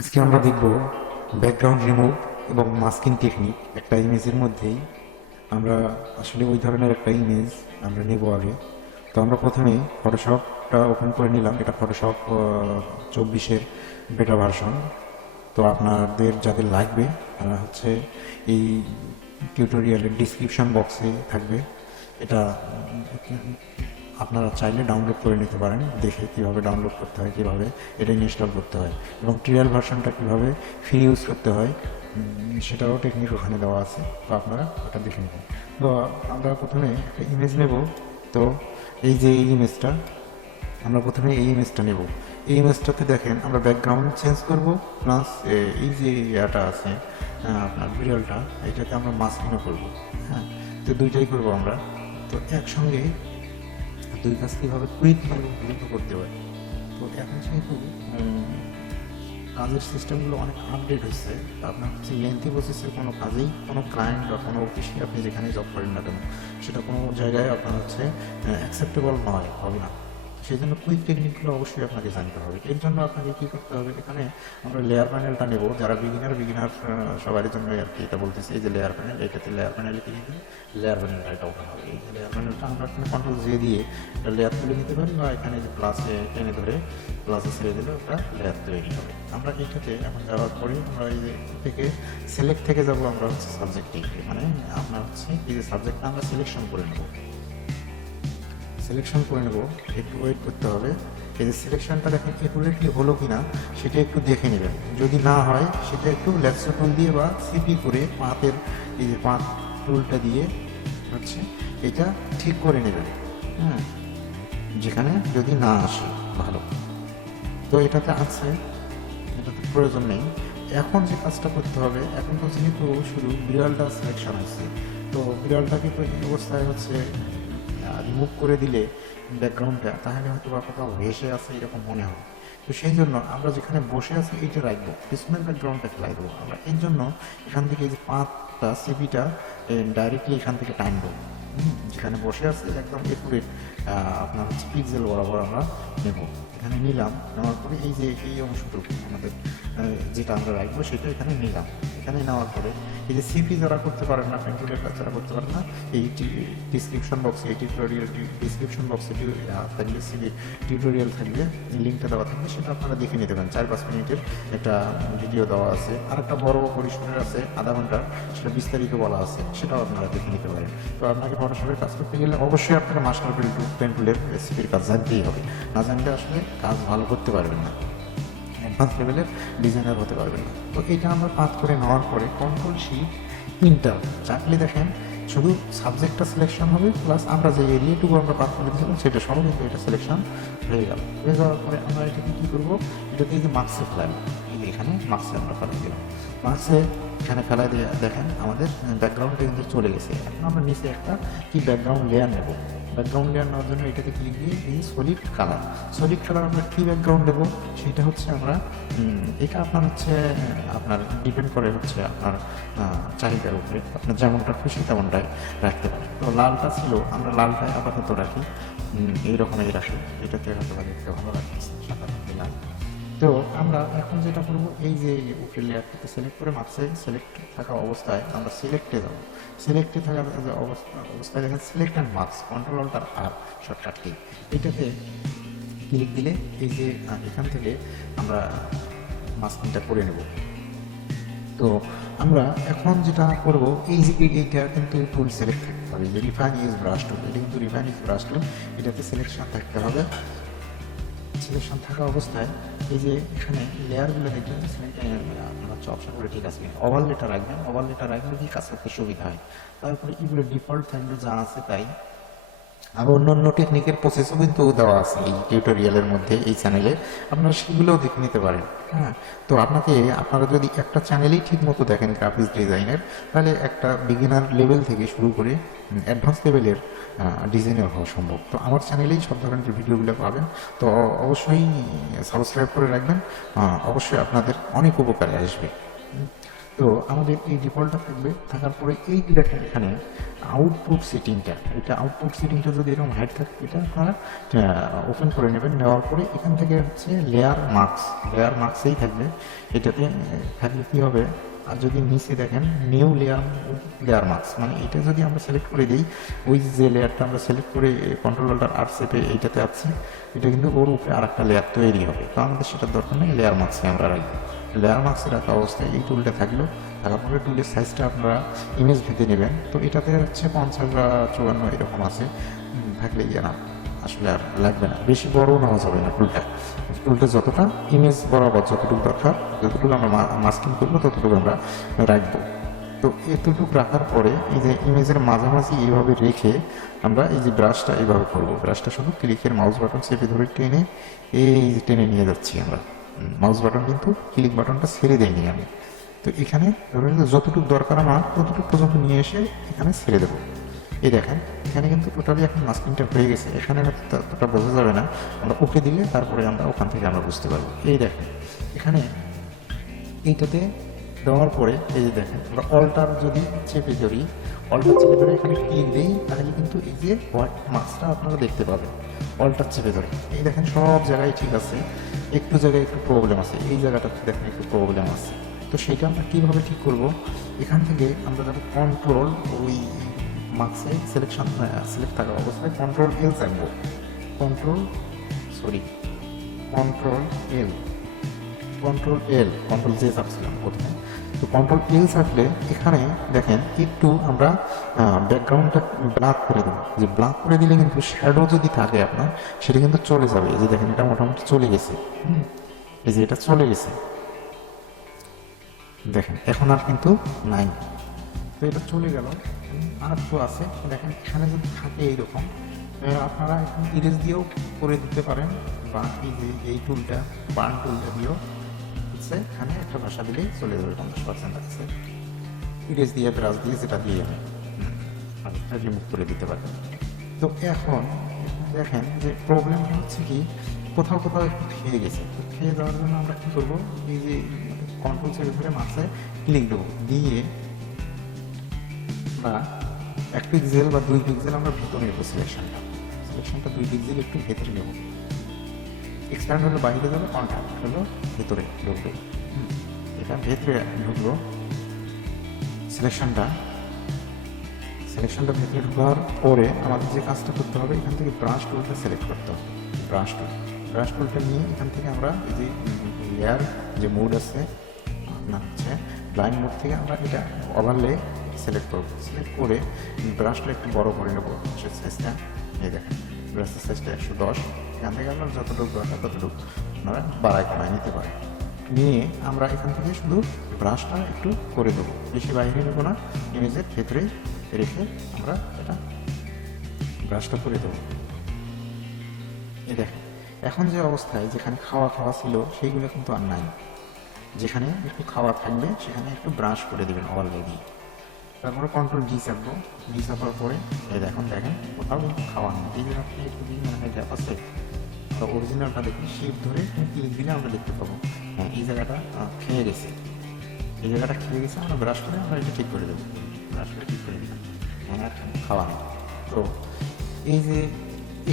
আজকে আমরা দেখব ব্যাকগ্রাউন্ড রিমুভ এবং মাস্কিং টেকনিক। একটা ইমেজের মধ্যেই আমরা আসলে ওই ধরনের একটা ইমেজ আমরা নেব আগে। তো আমরা প্রথমে ফটোশপটা ওপেন করে নিলাম। এটা ফটোশপ 24-এর বেটা ভার্সন। তো আপনাদের যাদের লাগবে তারা হচ্ছে এই টিউটোরিয়ালের ডিসক্রিপশন বক্সে থাকবে। এটা আপনারা চাইলে ডাউনলোড করে নিতে পারেন, দেখে কীভাবে ডাউনলোড করতে হয়, কীভাবে এটা ইনস্টল করতে হয় এবং ট্রায়াল ভার্সনটা কীভাবে ফ্রি ইউজ করতে হয় সেটাও টেকনিক ওখানে দেওয়া আছে। তো আপনারা ওটা দেখে নেবেন। তো আমরা প্রথমে একটা ইমেজ নেব। তো এই যে এই ইমেজটা, আমরা প্রথমে এই ইমেজটা নেব। এই ইমেজটাতে দেখেন আমরা ব্যাকগ্রাউন্ড চেঞ্জ করব, প্লাস এই যে ইয়াটা আছে আপনার বিড়ালটা, এটাকে আমরা মাস্কিংও করব। হ্যাঁ, তো দুইটাই করব আমরা। তো একসঙ্গে দুই কাজ কীভাবে কুইকভাবে দ্রুত করতে পারি। তো এখন যেহেতু কাজের সিস্টেমগুলো অনেক আপডেট হচ্ছে, আপনার হচ্ছে লেন্থি প্রসেসের কোনো কাজেই কোনো ক্লায়েন্ট বা কোনো অফিসে আপনি যেখানে জব করেন না কেন সেটা কোনো জায়গায় আপনার হচ্ছে অ্যাকসেপ্টেবল নয়, হবে না। সেই জন্য কুইক টেকনিকগুলো অবশ্যই আপনাকে জানতে হবে। এর জন্য আপনাকে কী করতে হবে, এখানে আমরা লেয়ার প্যানেলটা নেব। যারা বিগিনার সবার জন্য আর কি এটা বলতেছি। এই যে লেয়ার প্যানেল, এটাতে লেয়ার প্যানেলে ক্লিক দিয়ে লেয়ার প্যানেলটা এটা ওপেন হবে। এই যে লেয়ার প্যানেলটা আমরা এখানে কন্ট্রোল জে দিয়ে একটা লেয়ার তুলে নিতে পারি, বা এখানে যে প্লাসে টেনে ধরে প্লাসে ছেড়ে দিলে ওটা লেয়ার তৈরি হবে। আমরা এইটাতে এখন যাওয়ার পরে আমরা এই যে থেকে সিলেক্ট থেকে যাবো আমরা হচ্ছে সাবজেক্টে, মানে আপনার হচ্ছে এই যে সাবজেক্টটা আমরা সিলেকশন করে নেব। সিলেকশন করে নেব, একটু ওয়েট করতে হবে। এই যে সিলেকশনটা দেখেন একুরেটলি হলো কিনা সেটা একটু দেখে নেবেন। যদি না হয় সেটা একটু ল্যাপসো টুল দিয়ে বা সিপি করে পাতের এই যে পাত টুলটা দিয়ে হচ্ছে এটা ঠিক করে নেবেন। হ্যাঁ, যেখানে যদি না আসে ভালো। তো এটাতে আছে, এটাতে প্রয়োজন নেই। এখন যে কাজটা করতে হবে, এখন তো যেহেতু শুধু বিড়ালটা সিলেকশন হচ্ছে, তো বিড়ালটাকে তো এই অবস্থায় হচ্ছে রিমুভ করে দিলে ব্যাকগ্রাউন্ডটা, তাহলে হয়তো বা কোথাও ভেসে আছে এরকম মনে হয়। তো সেই জন্য আমরা যেখানে বসে আছি এইটা রাখবো, পিছনের ব্যাকগ্রাউন্ডটাকে রাখবো আমরা। এর জন্য এখান থেকে এই যে পাতটা সিপিটা ডাইরেক্টলি এখান থেকে টানবো। যেখানে বসে আছে একদম একুরেট আপনার হচ্ছে পিক্সেল বরাবর আমরা নেব। এখানে নিলাম, নেওয়ার পরে এই যে এই অংশটুকু আমাদের যেটা আমরা রাখবো সেটা এখানে নিলাম। এখানে নেওয়ার পরে এই যে সিপি যারা করতে পারেন না, পেন্টুলের কাজ যারা করতে পারেন না, এই ডিসক্রিপশন বক্সে, এই টিউটোরিয়াল ডিসক্রিপশন বক্সে থাকবে সিপি টিউটোরিয়াল থাকবে, লিঙ্কটা দেওয়া থাকবে, সেটা আপনারা দেখে নিতে পারেন। 4-5 মিনিটের একটা ভিডিও দেওয়া আছে, আর একটা বড় পরিসরের আছে আধা ঘন্টার, সেটা বিস্তারিত বলা আছে, সেটাও আপনারা দেখে নিতে পারেন। তো আপনাকে ফটোশপের কাজ করতে গেলে অবশ্যই আপনারা মাস্টার পেন্টুলের সিপির কাজ জানতেই হবে। না জানলে আসলে কাজ ভালো করতে পারবেন না, অ্যাডভান্স লেভেলের ডিজাইনার হতে পারবেন না। তো এটা আমরা পাত করে নেওয়ার পরে কন্ট্রোল শিট ইন্টার চাকলে দেখেন শুধু সাবজেক্টটা সিলেকশন হবে, প্লাস আমরা যে এরিয়াটুকু আমরা পাত করে দিয়েছিলাম সেটা সব কিন্তু এটা সিলেকশন হয়ে গেল। হয়ে যাওয়ার পরে আমরা এটাকে কী করবো, এটাকে এই যে মার্কসে ফেলাই, এই যে এখানে মার্কসে আমরা ফেলাই দিলাম। মার্কসে এখানে ফেলাই দিয়ে দেখেন আমাদের ব্যাকগ্রাউন্ডটা কিন্তু চলে গেছে। এখন আমরা নিচে একটা কি ব্যাকগ্রাউন্ড লেয়ার নেব। ব্যাকগ্রাউন্ড লেয়ার নেওয়ার জন্য এটাতে ক্লিক দিয়ে এই সলিড কালার আমরা কী ব্যাকগ্রাউন্ড দেবো সেটা হচ্ছে আমরা এটা আপনার হচ্ছে আপনার ডিপেন্ড করে হচ্ছে আপনার চাহিদার উপরে, আপনার যেমনটা খুশি তেমনটাই রাখতে পারেন। তো লালটা ছিল, আমরা লালটাই আপাতত রাখি, এইরকমই রাখি, এটাতে হয়তো দেখতে ভালো লাগছে সাদা লাল। তো আমরা এখন যেটা করবো, এই যে উপরের লেয়ারটাকে সিলেক্ট করে মার্কসে সিলেক্ট থাকা অবস্থায় আমরা সিলেক্টে যাবো। সিলেক্টে থাকা অবস্থায় দেখেন select and marks, control alter আর শর্টকাট কি, এটাতে ক্লিক দিলে এই যে এখান থেকে আমরা মাস্কিংটা করে নেব। তো আমরা এখন যেটা করব, এই যে এইটা কিন্তু টুল সিলেক্ট থাকতে হবে, যে রিফাইন ইউজ ব্রাশ টুল, এটা কিন্তু রিফাইন ইউজ ব্রাশ টুল, এটাতে সিলেকশন থাকতে হবে। সিলেকশন থাকা অবস্থায় এই যে এখানে লেয়ারগুলো দেখবেন আপনার হচ্ছে অপশন করে ঠিক আছে, ওভারলেটা রাখবেন। ওভারলেটা রাখলে কি কাজ করতে সুবিধা হয়। তারপরে এগুলো ডিফল্ট থাকবে যা আছে তাই। আর অন্য টেকনিকের প্রসেসও কিন্তু দেওয়া আছে এই টিউটোরিয়ালের মধ্যে, এই চ্যানেলে আপনারা সেগুলোও দেখে নিতে পারেন। হ্যাঁ, তো আপনারা যদি একটা চ্যানেলেই ঠিক মতো দেখেন গ্রাফিক্স ডিজাইনের, তাহলে একটা বিগিনার লেভেল থেকে শুরু করে অ্যাডভান্স লেভেলের ডিজাইনার হওয়া সম্ভব। তো আমার চ্যানেলেই সব ধরনের ভিডিওগুলো পাবেন। তো অবশ্যই সাবস্ক্রাইব করে রাখবেন, অবশ্যই আপনাদের অনেক উপকারে আসবে। তো আমাদের এই ডিফল্টটা থাকবে, থাকার পরে এই দেখেন এখানে আউটপুট সেটিংটা, এটা আউটপুট সেটিংটা যদি এরকম হাইড থাকে এটা আপনারা ওপেন করে নেবেন। নেওয়ার পরে এখান থেকে হচ্ছে লেয়ার মার্কসেই থাকবে। এটাতে থাকলে কী হবে, আর যদি নিচে দেখেন নিউ লেয়ার মার্কস, মানে এটা যদি আমরা সিলেক্ট করে দিই, ওই যে লেয়ারটা আমরা সিলেক্ট করে কন্ট্রোল অল্টার আর চেপে এইটাতে আছে, এটা কিন্তু ওর উপরে আর একটা লেয়ার তৈরি হবে। তো আমাদের সেটার দরকার নেই, লেয়ার মার্কসে আমরা রাখবো। লেয়ার মার্কসে রাখা অবস্থায় এই টুলটা থাকলো। তারপরে টুলের সাইজটা আপনারা ইমেজ ভেদে নেবেন। তো এটাতে হচ্ছে 50 বা 54 এরকম আছে, থাকলে না আসলে আর লাগবে না, বেশি বড় নেওয়া যাবে না টুলটা যতটা ইমেজ বরাবর যতটুকু দরকার, যতটুকু আমরা মাস্কিং করবো ততটুকু আমরা রাখবো। তো এতটুকু রাখার পরে এই যে ইমেজের মাঝামাঝি এইভাবে রেখে আমরা এই যে ব্রাশটা এইভাবে করবো। ব্রাশটা শুধু ক্লিকের মাউস বাটন চেপে ধরে টেনে এই যে টেনে নিয়ে যাচ্ছি আমরা। মাউস বাটন কিন্তু ক্লিক বাটনটা ছেড়ে দেয়নি আমি। তো এখানে ধরে যতটুকু দরকার আমার ততটুকু পর্যন্ত নিয়ে এসে এখানে ছেড়ে দেবো। এই দেখেন এখানে কিন্তু টোটালি এখন মাস্কিংটা হয়ে গেছে, এখানে ততটা বোঝা যাবে না, আমরা ওকে দিলে তারপরে আমরা ওখান থেকে আমরা বুঝতে পারবো। এই দেখেন এখানে এইটাতে দেওয়ার পরে এই যে দেখেন আমরা অল্টার যদি চেপে ধরি, অল্টার চেপে ধরে এখানে ক্লিক দিই, তাহলে কিন্তু এই যে হোয়াইট মার্কসটা আপনারা দেখতে পাবেন অল্টার চেপে ধরে। এই দেখেন সব জায়গায় ঠিক আছে, একটু জায়গায় একটু প্রবলেম আছে, এই জায়গাটাতে দেখেন একটু প্রবলেম আছে। তো সেটা আমরা কীভাবে ঠিক করব, এখান থেকে আমরা যাতে কন্ট্রোল ওই মার্কসে সিলেক্ট থাকা অবস্থায় কন্ট্রোল এল চাইবো, কন্ট্রোল জে চাপছিলাম প্রথমে। তো কন্ট্রোল এল চাপলে এখানে দেখেন একটু আমরা ব্যাকগ্রাউন্ডটা ব্ল্যাক করে দেবো। যে ব্ল্যাক করে দিলে কিন্তু শ্যাডো যদি থাকে আপনার সেটা কিন্তু চলে যাবে। এই যে দেখেন এটা মোটামুটি চলে গেছে, এই যে এটা চলে গেছে দেখেন, এখন আর কিন্তু নাই। তো এটা চলে গেল, আর একটু আছে দেখেন এখানে যদি থাকে এইরকম, আপনারা এখানে ইরেজ দিয়েও করে দিতে পারেন, বা এই যে এই টুলটা বার্ন টুলটা দিয়েও হচ্ছে এখানে একটা ভাষা দিলেই চলে যাবে 50% আছে। ইরেজ দিয়ে ব্রাশ দিয়ে যেটা দিয়ে আমি রিমুভ করে দিতে পারেন। তো এখন দেখেন যে প্রবলেমটা হচ্ছে কি, কোথাও কোথাও একটু খেয়ে গেছে। তো খেয়ে যাওয়ার জন্য আমরা কী করবো, এই যে কন্ট্রোল চেপে ধরে মার্কসে ক্লিক দেবো, দিয়ে আমরা 1 পিক্সেল বা 2 পিক্সেল আমরা ভেতরে নেবো। সিলেকশনটা 2 পিক্সেল একটু ভেতরে নেব। এক্সপ্যান্ড হলে বাইরে যাবে, কন্ট্রাক্ট হলো ভেতরে ঢুকবে। এটা ভেতরে ঢুকলো সিলেকশনটা ভেতরে ঢোকার পরে আমাদের যে কাজটা করতে হবে, এখান থেকে ব্রাশ টুলটা সিলেক্ট করতে হবে। ব্রাশ টুলটা নিয়ে এখান থেকে আমরা এই যে লেয়ার যে মোড আছে আপনার হচ্ছে ব্লাইন্ড মোড থেকে আমরা এটা ওভারলে সিলেক্ট করবো। সিলেক্ট করে ব্রাশটা একটু বড় করে নেবো, সাইজটা এই দেখেন ব্রাশের সাইজটা 110। এখান থেকে আপনার যতটুকু দরকার ততটুকু আপনারা বাড়ায় কমায় নিতে পারেন। নিয়ে আমরা এখান থেকে শুধু ব্রাশটা একটু করে দেবো, বেশি বাইরে নেবো না, ইমেজের ভেতরে রেখে আমরা এটা ব্রাশটা করে দেবো। এই দেখেন এখন যে অবস্থায় যেখানে খাওয়া ছিল সেইগুলো কিন্তু আর নাই। যেখানে একটু খাওয়া থাকবে সেখানে একটু ব্রাশ করে দেবেন অলরেডি। তারপরে কন্ট্রোল জি চাপবো, জি চাপার পরে এই দেখেন কোথাও খাওয়া নেই। এই যে আপনি একটু দিন মানে গ্যাপ আছে, অরিজিনালটা দেখুন শিপ ধরে ক্লিক দিলে আমরা দেখতে পাবো হ্যাঁ এই জায়গাটা খেয়ে গেছে, আমরা ব্রাশ করে আমরা এটা ঠিক করে দেবো। ব্রাশ করে ঠিক করে দিলাম, হ্যাঁ আর খাওয়া নেই। তো এই যে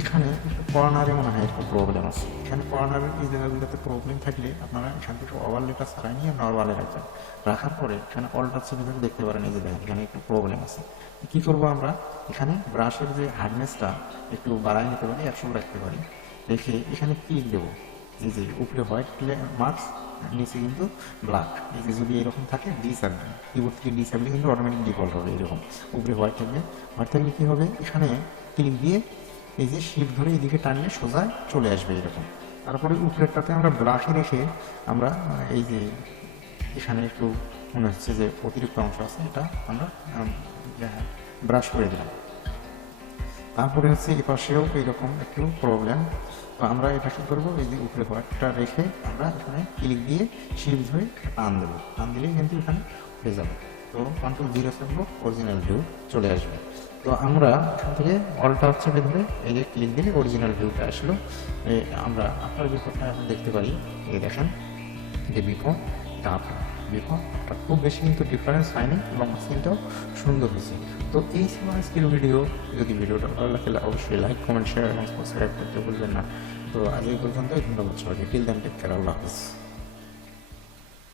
এখানে একটু কর্নারে মনে হয় একটু প্রবলেম আছে। এখানে কর্নারের এই জায়গাগুলোতে প্রবলেম থাকলে আপনারা এখান থেকে ওভারলেটা ছাড়াই নিয়ে নর্মালে রাখবেন। রাখার পরে এখানে অল্টার চেপে দেখতে পারেন এই যে দেখেন এখানে একটু প্রবলেম আছে। কী করবো আমরা, এখানে ব্রাশের যে হার্ডনেসটা একটু বাড়াই নিতে পারি, 100 রাখতে পারি। রেখে এখানে ক্লিক দেবো, যে উপরে হোয়াইট মার্কস নিচে কিন্তু ব্ল্যাক। এই যে যদি এরকম থাকে ডিসঅ্যাবল, কিবোর্ড থেকে ডিসঅ্যাবল কিন্তু অটোমেটিক ডিফল্ট হবে। এরকম উপরে হোয়াইট থাকলে কী হবে, এখানে ক্লিক দিয়ে এই যে শিপ ধরে এদিকে টানিয়ে সোজা চলে আসবে এরকম। তারপরে উপরেরটাতে আমরা ব্রাশে রেখে আমরা এই যে এখানে একটু মনে হচ্ছে যে অতিরিক্ত অংশ আছে, এটা আমরা ব্রাশ করে দিলাম। তারপরে হচ্ছে এই পাশেও এইরকম একটু প্রবলেম। তো আমরা এটা কী করবো, এই যে উপরে হোয়াইটটা রেখে আমরা এখানে ক্লিক দিয়ে শিপ ধরে টান দেবো, টান দিলেই কিন্তু এখানে হয়ে যাবে। তো কন্ট্রোল 0 থাকবো, অরিজিনাল ভিউ চলে আসবে। তো আমরা এখান থেকে অল্টার চেপে ধরে এই যে ক্লিক দিলে অরিজিনাল ভিউটা আসলো। আমরা আপনার বিফোরটা এখন দেখতে পারি, এই দেখেন যে বিফোর বিফোর আফটার খুব বেশি কিন্তু ডিফারেন্স হয়নি এবং মাস্কিংটাও সুন্দর হয়েছে। তো এই ছিল আজকের ভিডিও। যদি ভিডিওটা ভালো লাগলে অবশ্যই লাইক, কমেন্ট, শেয়ার এবং সাবস্ক্রাইব করতে ভুলবেন না। তো আজ এই পর্যন্তই, ধন্যবাদ সবাইকে। টিল দেন টেক কেয়ার, আল্লাহ হাফিজ।